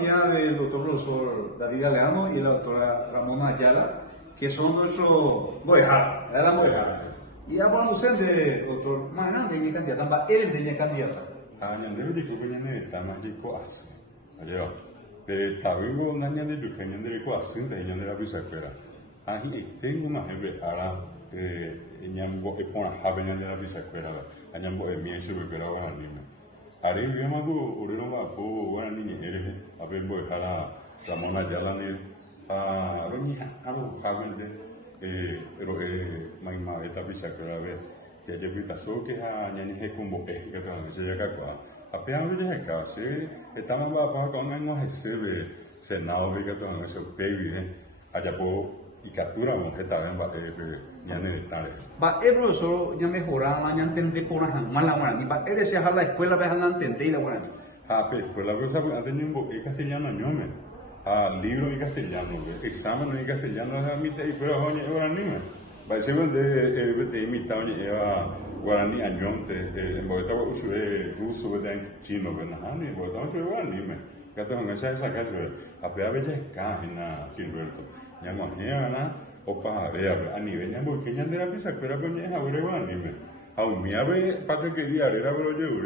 Del doctor profesor David Galeano y la doctora Ramona Ayala, que son nuestros boejadas, la boejada. Y ahora docente, doctor, más grande de candidata, va él de candidata. Nyandere di ko nyane tamaji ko as. Ayo. Pe tawingo nanyane du nyandere ko as nta nyandere bisa kwera. Ahi tengo ma hebe ara nyambo e pona habe nyandere bisa kwera. Anyambo e mienso be kwera wa nime. Are yema go orero ma ko wa ni ere abembo e kala Ramona Ayala ni roni amo habende ro mai ma eta bisa kwera be. Ya vita so que ha nyani he kumbo que tan se llega qua apenas le he se estamos va con no se nao que tan eso baby allá po y capturamos esta vez va nyani tare Va el profesor ya mejora la ya entende por una mala buena ni va él se a la escuela ve a entender la buena pe escuela cosa antes ni un castellano ñome libro en castellano examen en castellano a mí te pero ahora ni va ser de imitar guarani añón te embota usue ruso de chino benahani embota usue guarani me gato en esa casa apea bella cajina Gilberto llamo heana opa area a nivel llamo que ya de la pisa pero con ella guarani me a un miave para que quería era pero yo